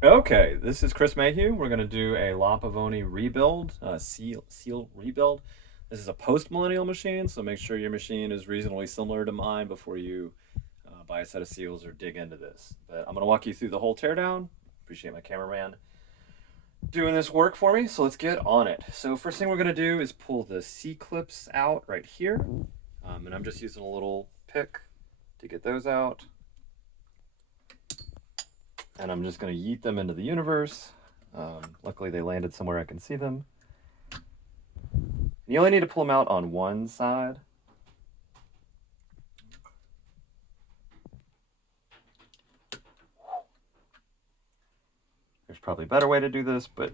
Okay, this is Chris Mayhew. We're going to do a Pavoni rebuild, seal rebuild. This is a post-millennial machine, so make sure your machine is reasonably similar to mine before you buy a set of seals or dig into this. But I'm going to walk you through the whole teardown. Appreciate my cameraman doing this work for me, so let's get on it. So first thing we're going to do is pull the C-clips out right here. And I'm just using a little pick to get those out. And I'm just going to yeet them into the universe. Luckily, they landed somewhere I can see them. And you only need to pull them out on one side. There's probably a better way to do this, but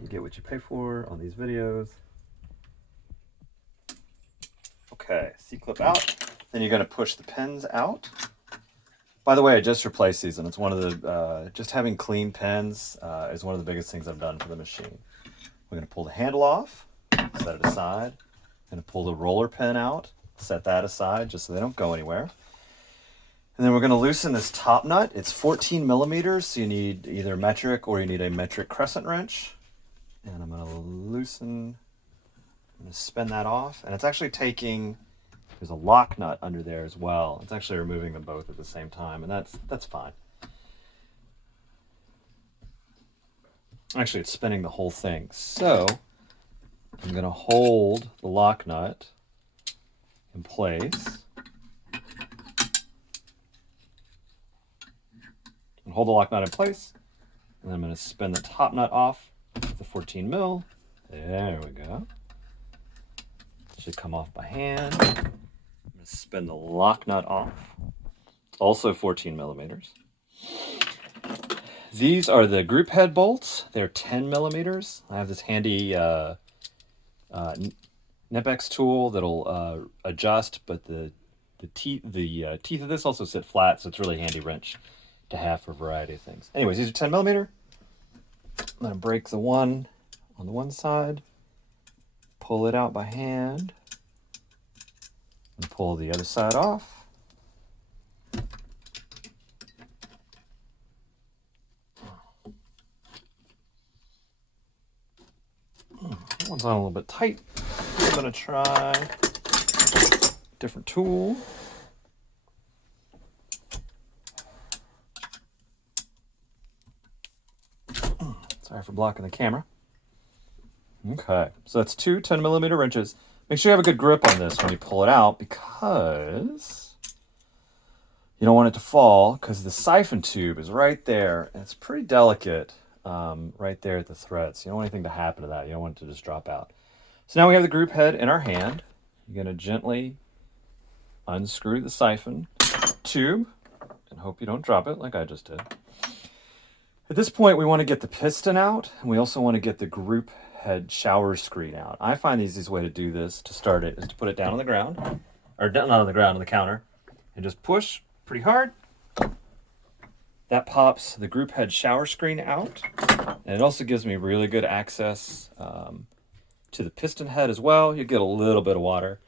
you get what you pay for on these videos. Okay, C-clip out. Then you're going to push the pins out. By the way, I just replaced these, and it's one of the, just having clean pins is one of the biggest things I've done for the machine. We're going to pull the handle off, set it aside. Going to pull the roller pin out, set that aside just so they don't go anywhere. And then we're going to loosen this top nut. It's 14 millimeters, so you need either metric or you need a metric crescent wrench. And I'm going to loosen, I'm going to spin that off. And it's actually taking, there's a lock nut under there as well. It's actually removing them both at the same time, and that's fine. Actually, it's spinning the whole thing. So I'm going to hold the lock nut in place. And hold the lock nut in place. And I'm going to spin the top nut off with the 14 mil. There we go. Should come off by hand. I'm going to spin the lock nut off. Also 14 millimeters. These are the group head bolts. They're 10 millimeters. I have this handy Nipex tool that'll adjust, but the teeth of this also sit flat, so it's a really handy wrench to have for a variety of things. Anyways, these are 10 millimeter. I'm going to break the one on the one side, pull it out by hand, and pull the other side off. That one's on a little bit tight. I'm going to try a different tool. Sorry for blocking the camera. Okay, so that's two 10 millimeter wrenches. Make sure you have a good grip on this when you pull it out because you don't want it to fall because the siphon tube is right there and it's pretty delicate right there at the thread. So you don't want anything to happen to that. You don't want it to just drop out. So now we have the group head in our hand. You're going to gently unscrew the siphon tube and hope you don't drop it like I just did. At this point, we want to get the piston out, and we also want to get the group head shower screen out. I find the easiest way to do this, to start it, is to put it down on the ground, or not on the ground, on the counter, and just push pretty hard. That pops the group head shower screen out, and it also gives me really good access to the piston head as well. You get a little bit of water.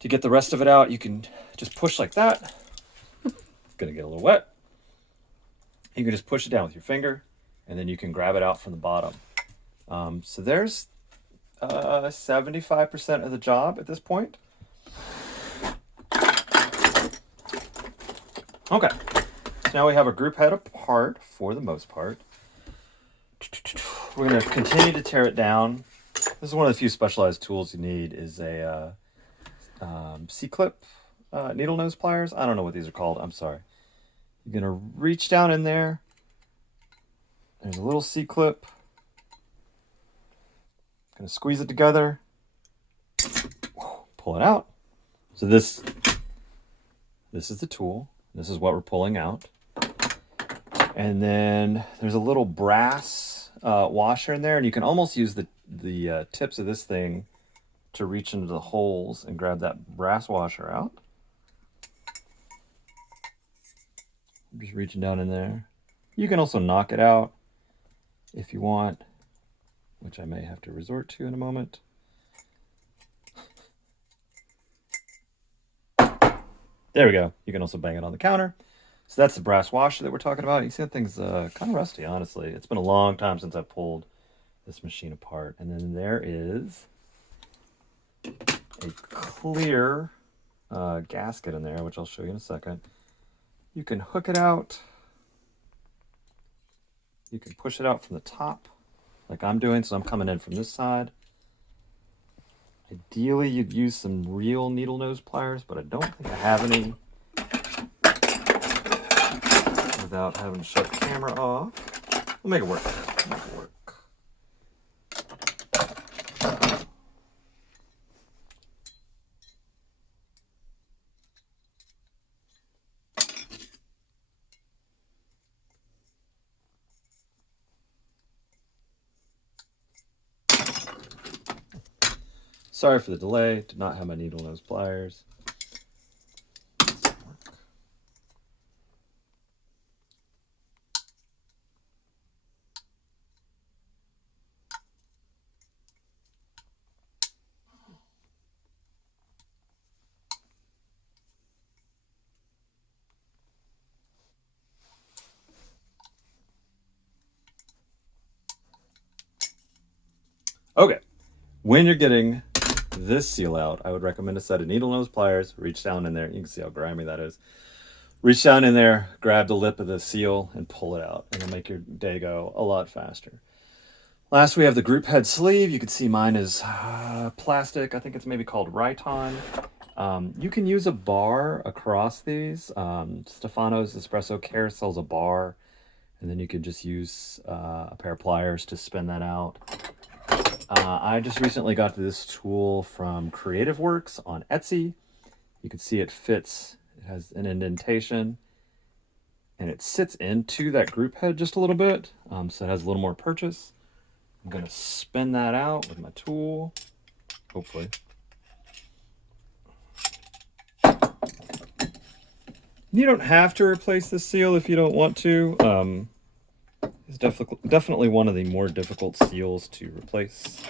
To get the rest of it out, you can just push like that. It's gonna get a little wet. You can just push it down with your finger, and then you can grab it out from the bottom. So there's 75% of the job at this point. Okay, so now we have a group head apart for the most part. We're going to continue to tear it down. This is one of the few specialized tools you need is a C-clip needle nose pliers. I don't know what these are called. I'm sorry. You're going to reach down in there. There's a little C-clip. Going to squeeze it together. Pull it out. So this is the tool. This is what we're pulling out. And then there's a little brass washer in there, and you can almost use the tips of this thing to reach into the holes and grab that brass washer out. I'm just reaching down in there. You can also knock it out if you want, which I may have to resort to in a moment. There we go. You can also bang it on the counter. So that's the brass washer that we're talking about. You see that thing's kind of rusty, honestly. It's been a long time since I pulled this machine apart. And then there is a clear gasket in there, which I'll show you in a second. You can hook it out. You can push it out from the top, like I'm doing, so I'm coming in from this side. Ideally, you'd use some real needle nose pliers, but I don't think I have any without having to shut the camera off. We'll make it work. Make it work. Sorry for the delay. Did not have my needle nose pliers. Okay, when you're getting this seal out, I would recommend a set of needle nose pliers. Reach down in there. You can see how grimy that is. Reach down in there, grab the lip of the seal, and pull it out. And it'll make your day go a lot faster. Last, we have the group head sleeve. You can see mine is plastic. I think it's maybe called Rhyton. You can use a bar across these. Stefano's Espresso Care sells a bar, and then you could just use a pair of pliers to spin that out. I just recently got this tool from Creative Works on Etsy. You can see it fits. It has an indentation, and it sits into that group head just a little bit, so it has a little more purchase. I'm going to spin that out with my tool, hopefully. You don't have to replace the seal if you don't want to. It's definitely one of the more difficult seals to replace.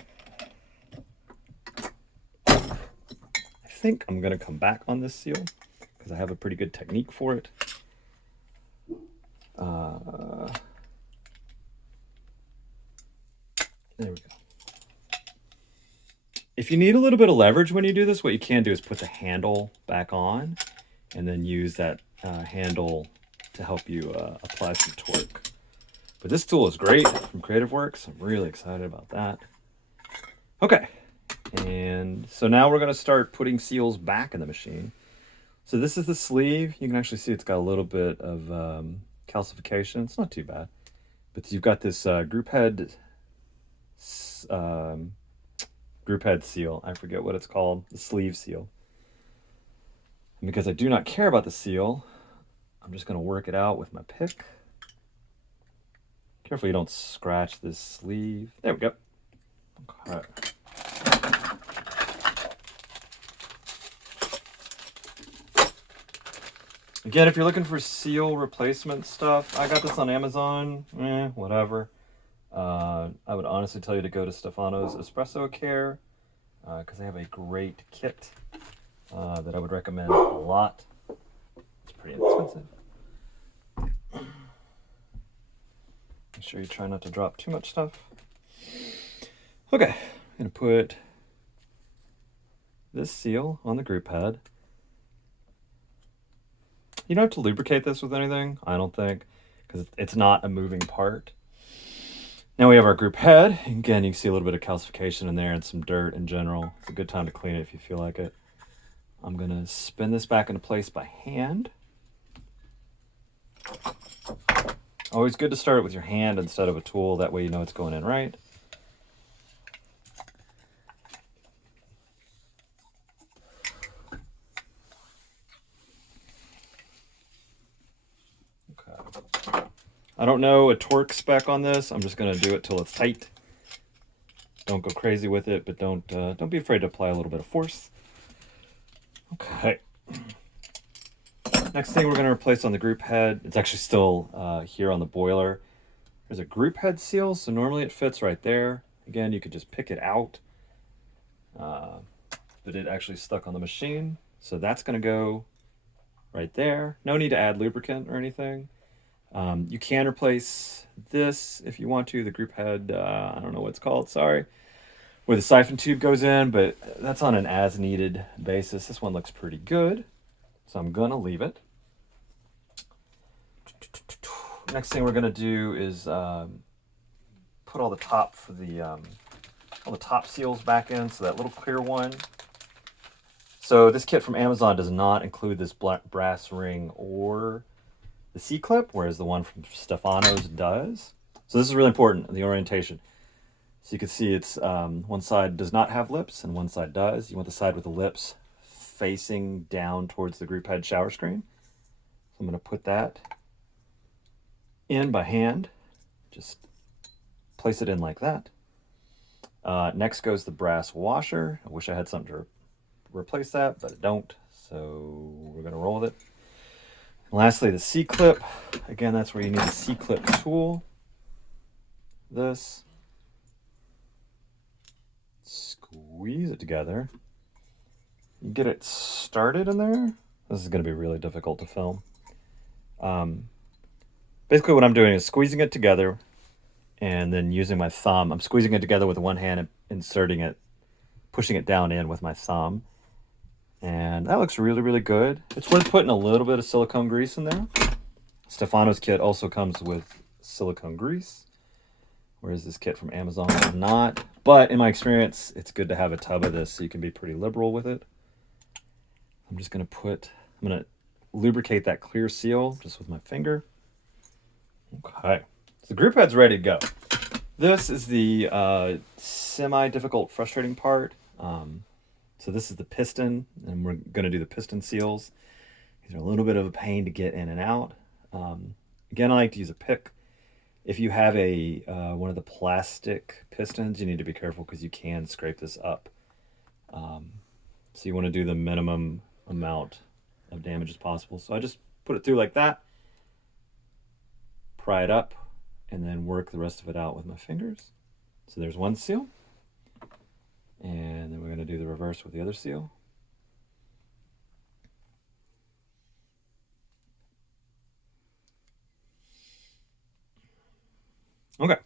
I think I'm going to come back on this seal because I have a pretty good technique for it. There we go. If you need a little bit of leverage when you do this, what you can do is put the handle back on and then use that handle to help you apply some torque. But this tool is great from Creative Works. I'm really excited about that. Okay, and so now we're going to start putting seals back in the machine. So this is the sleeve. You can actually see it's got a little bit of calcification. It's not too bad. But you've got this group head seal. I forget what it's called. The sleeve seal. And because I do not care about the seal, I'm just going to work it out with my pick. Careful you don't scratch this sleeve. There we go. Okay. Again, if you're looking for seal replacement stuff, I got this on Amazon. Whatever. I would honestly tell you to go to Stefano's Espresso Care because they have a great kit that I would recommend a lot. It's pretty inexpensive. Make sure you try not to drop too much stuff. Okay, I'm going to put this seal on the group head. You don't have to lubricate this with anything, I don't think, because it's not a moving part. Now we have our group head. Again, you can see a little bit of calcification in there and some dirt in general. It's a good time to clean it if you feel like it. I'm going to spin this back into place by hand. Always good to start it with your hand instead of a tool. That way you know it's going in right. Okay. I don't know a torque spec on this. I'm just going to do it till it's tight. Don't go crazy with it, but don't be afraid to apply a little bit of force. Okay. Next thing we're going to replace on the group head, it's actually still here on the boiler. There's a group head seal, so normally it fits right there. Again, you could just pick it out, but it actually stuck on the machine. So that's going to go right there. No need to add lubricant or anything. You can replace this if you want to. The group head, I don't know what it's called, sorry, where the siphon tube goes in, but that's on an as needed basis. This one looks pretty good, so I'm gonna leave it. Next thing we're gonna do is put all the top for the all the top seals back in. So that little clear one. So this kit from Amazon does not include this brass ring or the C-clip, whereas the one from Stefano's does. So this is really important, the orientation. So you can see it's one side does not have lips and one side does. You want the side with the lips facing down towards the group head shower screen. So I'm going to put that in by hand. Just place it in like that. Next goes the brass washer. I wish I had something to replace that, but I don't. So we're going to roll with it. And lastly, the C-clip. Again, that's where you need the C-clip tool. This. Squeeze it together. You get it started in there. This is going to be really difficult to film. Basically what I'm doing is squeezing it together and then using my thumb. I'm squeezing it together with one hand and inserting it, pushing it down in with my thumb. And that looks really, really good. It's worth putting a little bit of silicone grease in there. Stefano's kit also comes with silicone grease, whereas this kit from Amazon does not. But in my experience, it's good to have a tub of this so you can be pretty liberal with it. I'm going to lubricate that clear seal just with my finger. Okay, so the group head's ready to go. This is the semi-difficult, frustrating part. So this is the piston, and we're going to do the piston seals. These are a little bit of a pain to get in and out. Again, I like to use a pick. If you have a one of the plastic pistons, you need to be careful because you can scrape this up. So you want to do the minimum amount of damage as possible. So I just put it through like that, pry it up, and then work the rest of it out with my fingers. So there's one seal. And then we're going to do the reverse with the other seal. Okay.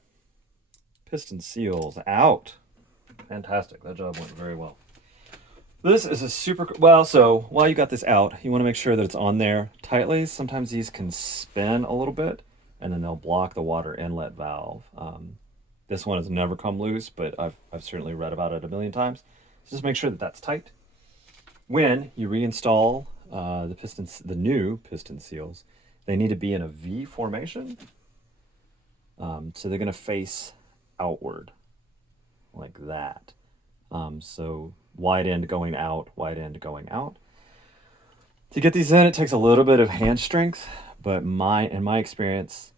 Piston seals out. Fantastic. That job went very well. This is a super... Well, so while you got this out, you want to make sure that it's on there tightly. Sometimes these can spin a little bit, and then they'll block the water inlet valve. This one has never come loose, but I've certainly read about it a million times. So just make sure that that's tight. When you reinstall the new piston seals, they need to be in a V formation. So they're going to face outward like that. So wide end going out, wide end going out. To get these in, it takes a little bit of hand strength, but in my experience,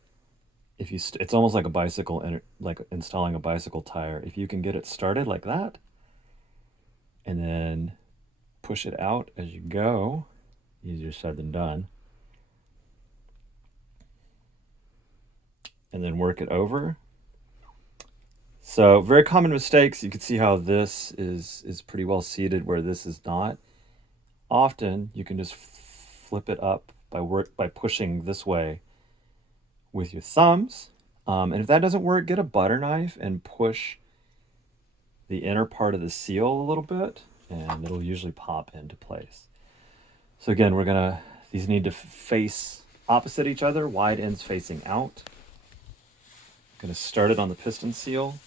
if you it's almost like a bicycle, like installing a bicycle tire. If you can get it started like that, and then push it out as you go, easier said than done, and then work it over. So very common mistakes. You can see how this is pretty well seated where this is not. Often you can just flip it up by pushing this way with your thumbs. And if that doesn't work, get a butter knife and push the inner part of the seal a little bit, and it'll usually pop into place. So again, these need to face opposite each other, wide ends facing out. I'm going to start it on the piston seal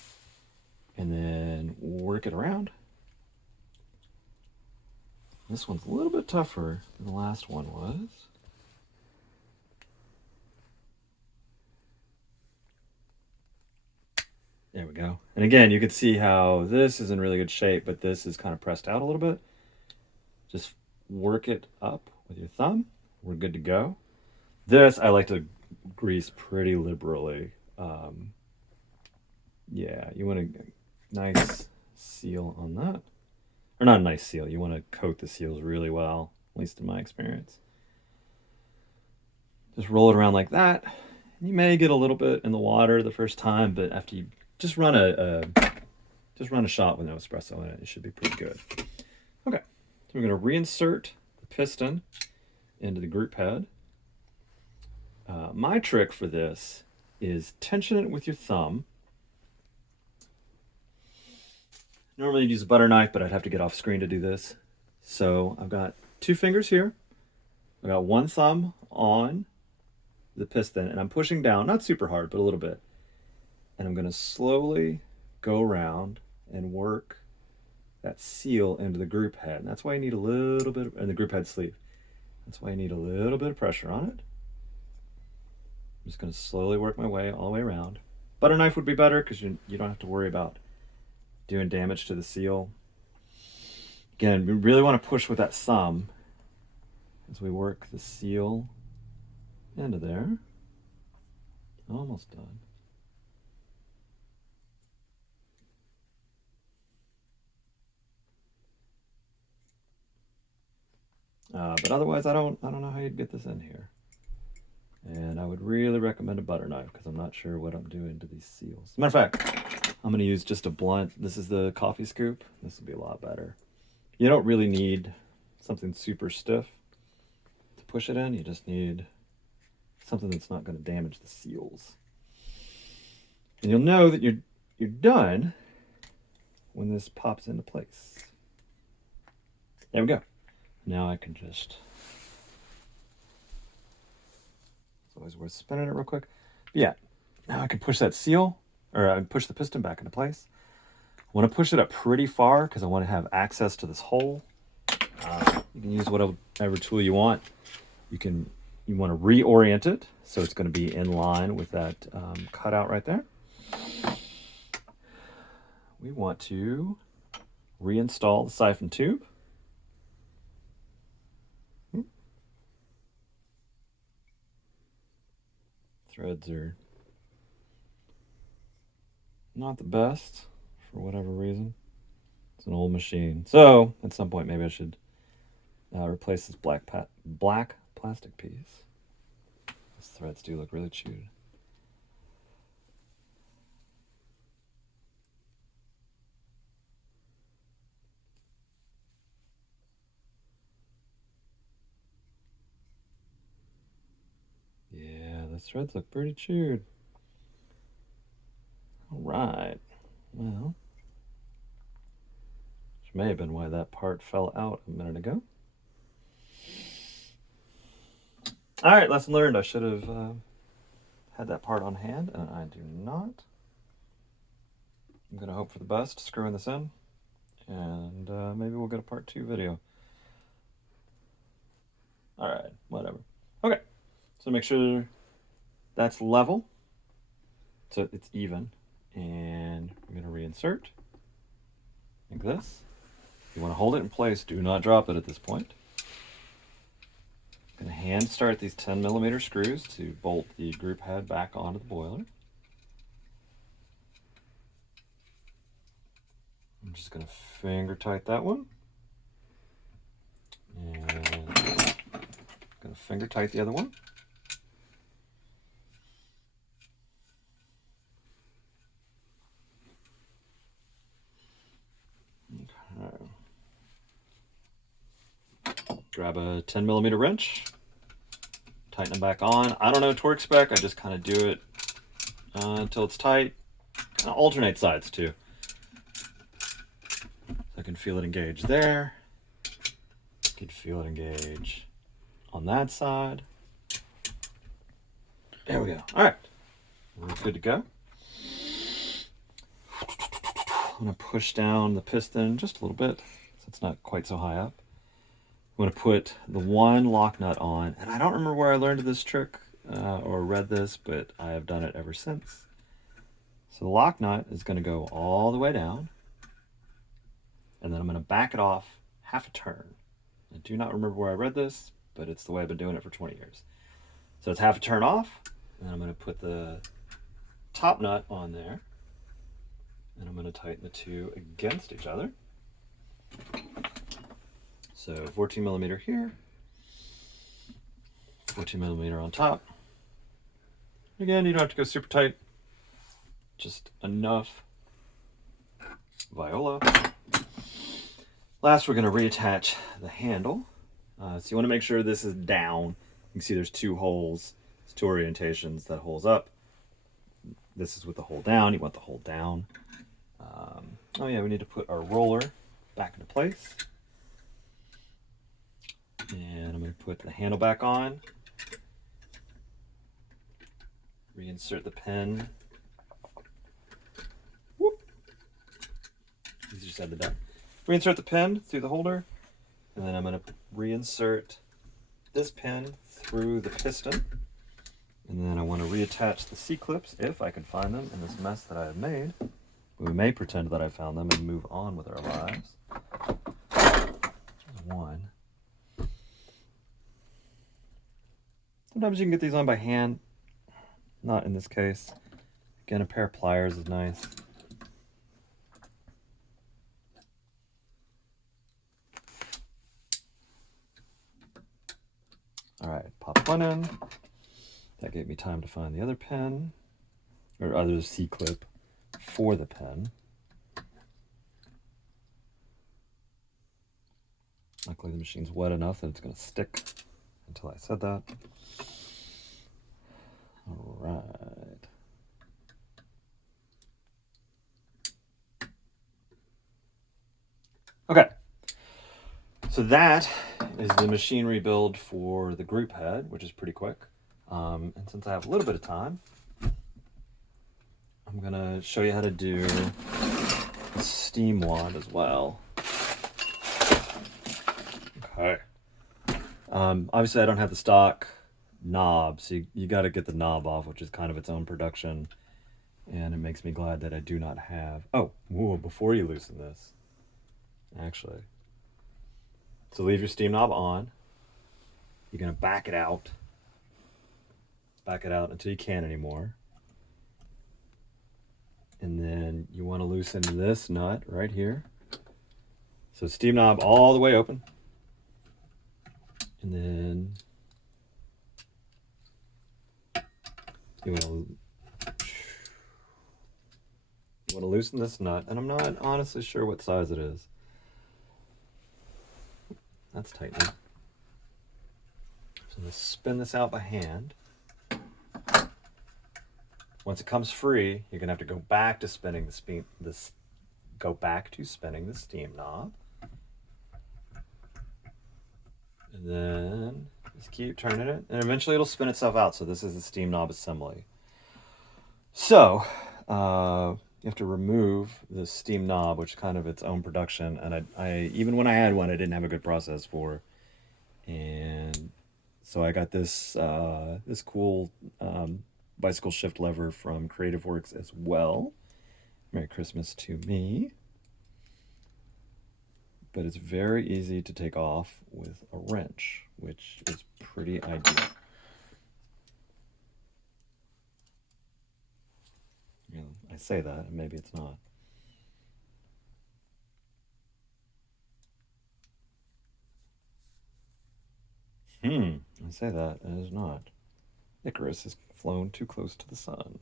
and then work it around. This one's a little bit tougher than the last one was. There we go. And again, you can see how this is in really good shape, but this is kind of pressed out a little bit. Just work it up with your thumb. We're good to go. This, I like to grease pretty liberally. Yeah, you want a nice seal on that. Or not a nice seal. You want to coat the seals really well, at least in my experience. Just roll it around like that. You may get a little bit in the water the first time, but after you just run a shot with no espresso in it, it should be pretty good. Okay, so we're going to reinsert the piston into the group head. My trick for this is tension it with your thumb. Normally I'd use a butter knife, but I'd have to get off screen to do this. So I've got 2 fingers here. I've got 1 thumb on the piston, and I'm pushing down, not super hard, but a little bit. And I'm going to slowly go around and work that seal into the group head. And that's why you need a little bit, and the group head sleeve. That's why you need a little bit of pressure on it. I'm just going to slowly work my way all the way around. Butter knife would be better because you don't have to worry about doing damage to the seal. Again, we really want to push with that thumb as we work the seal into there. Almost done. But otherwise, I don't know how you'd get this in here. And I would really recommend a butter knife because I'm not sure what I'm doing to these seals. As a matter of fact, I'm going to use just a blunt. This is the coffee scoop. This will be a lot better. You don't really need something super stiff to push it in. You just need something that's not going to damage the seals. And you'll know that you're done when this pops into place. There we go. Now I can just... It's always worth spinning it real quick. But yeah, now I can push that seal, or I can push the piston back into place. I want to push it up pretty far because I want to have access to this hole. You can use whatever tool you want. You want to reorient it so it's going to be in line with that cutout right there. We want to reinstall the siphon tube. Threads are not the best for whatever reason. It's an old machine. So at some point maybe I should replace this black plastic piece. These threads do look really chewed. Yeah, the threads look pretty chewed. All right. Well, which may have been why that part fell out a minute ago. All right, lesson learned. I should have had that part on hand, and I do not. I'm going to hope for the best, screwing this in, and maybe we'll get a part 2 video. All right, whatever. Okay, so make sure that's level, so it's even, and I'm going to reinsert like this. You want to hold it in place. Do not drop it at this point. I'm going to hand start these 10mm screws to bolt the group head back onto the boiler. I'm just going to finger tight that one. And I'm going to finger tight the other one. Okay. Grab a 10mm wrench, tighten them back on. I don't know torque spec, I just kind of do it until it's tight. I'll alternate sides too. I can feel it engage there. I can feel it engage on that side. There we go. All right, we're good to go. I'm going to push down the piston just a little bit so it's not quite so high up. I'm going to put the one lock nut on, and I don't remember where I learned this trick or read this, but I have done it ever since. So the lock nut is going to go all the way down, and then I'm going to back it off half a turn. I do not remember where I read this, but it's the way I've been doing it for 20 years. So it's half a turn off, and then I'm going to put the top nut on there, and I'm going to tighten the two against each other. So 14mm here, 14mm on top. Again, you don't have to go super tight, just enough viola. Last, we're going to reattach the handle. So you want to make sure this is down. You can see there's two holes. There's two orientations. That hole's up. This is with the hole down. You want the hole down. Oh yeah, we need to put our roller back into place. And I'm going to put the handle back on. Reinsert the pin. Whoop. These just had the done. Reinsert the pin through the holder. And then I'm going to reinsert this pin through the piston. And then I want to reattach the C-clips, if I can find them in this mess that I have made. We may pretend that I found them and move on with our lives. There's one. Sometimes you can get these on by hand. Not in this case. Again, a pair of pliers is nice. All right, pop one in. That gave me time to find the other pin, or other C-clip for the pen. Luckily the machine's wet enough that it's going to stick until I said that. All right. Okay. So that is the machine rebuild for the group head, which is pretty quick. And since I have a little bit of time, I'm going to show you how to do a steam wand as well. Okay. Obviously I don't have the stock knob, so you got to get the knob off, which is kind of its own production. And it makes me glad that I do not have... Oh, whoa, before you loosen this, actually. So leave your steam knob on. You're going to back it out. Back it out until you can't anymore. And then you want to loosen this nut right here. So steam knob all the way open. And then you want to loosen this nut. And I'm not honestly sure what size it is. That's tight now. So I'm going to spin this out by hand. Once it comes free, you're gonna have to go back to spinning the steam knob. And then just keep turning it, and eventually it'll spin itself out. So this is the steam knob assembly. So you have to remove the steam knob, which is kind of its own production. And I even when I had one, I didn't have a good process for. And so I got this this cool bicycle shift lever from Creative Works as well. Merry Christmas to me. But it's very easy to take off with a wrench, which is pretty ideal. You know, I say that, and maybe it's not. I say that, and it is not. Icarus has flown too close to the sun.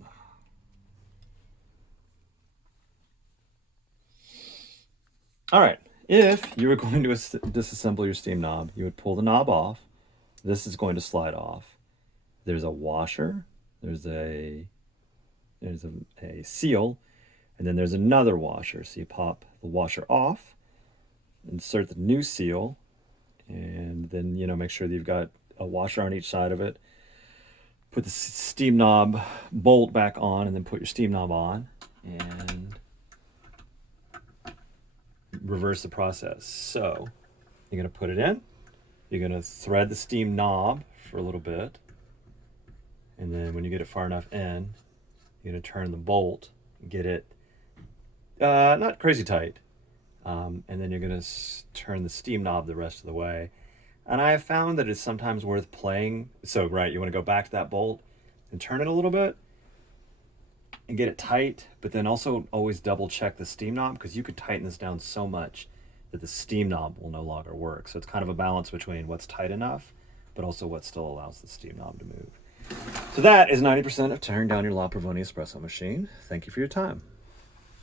All right, if you were going to disassemble your steam knob, you would pull the knob off. This is going to slide off. There's a washer, there's a seal, and then there's another washer. So you pop the washer off, insert the new seal, and then, you know, make sure that you've got a washer on each side of it. Put the steam knob bolt back on, and then put your steam knob on, and reverse the process. So you're going to put it in, you're going to thread the steam knob for a little bit, and then when you get it far enough in, you're going to turn the bolt and get it not crazy tight, and then you're going to turn the steam knob the rest of the way. And I have found that it's sometimes worth playing. So, right, you want to go back to that bolt and turn it a little bit and get it tight, but then also always double check the steam knob, because you could tighten this down so much that the steam knob will no longer work. So it's kind of a balance between what's tight enough, but also what still allows the steam knob to move. So that is 90% of tearing down your La Pavoni espresso machine. Thank you for your time.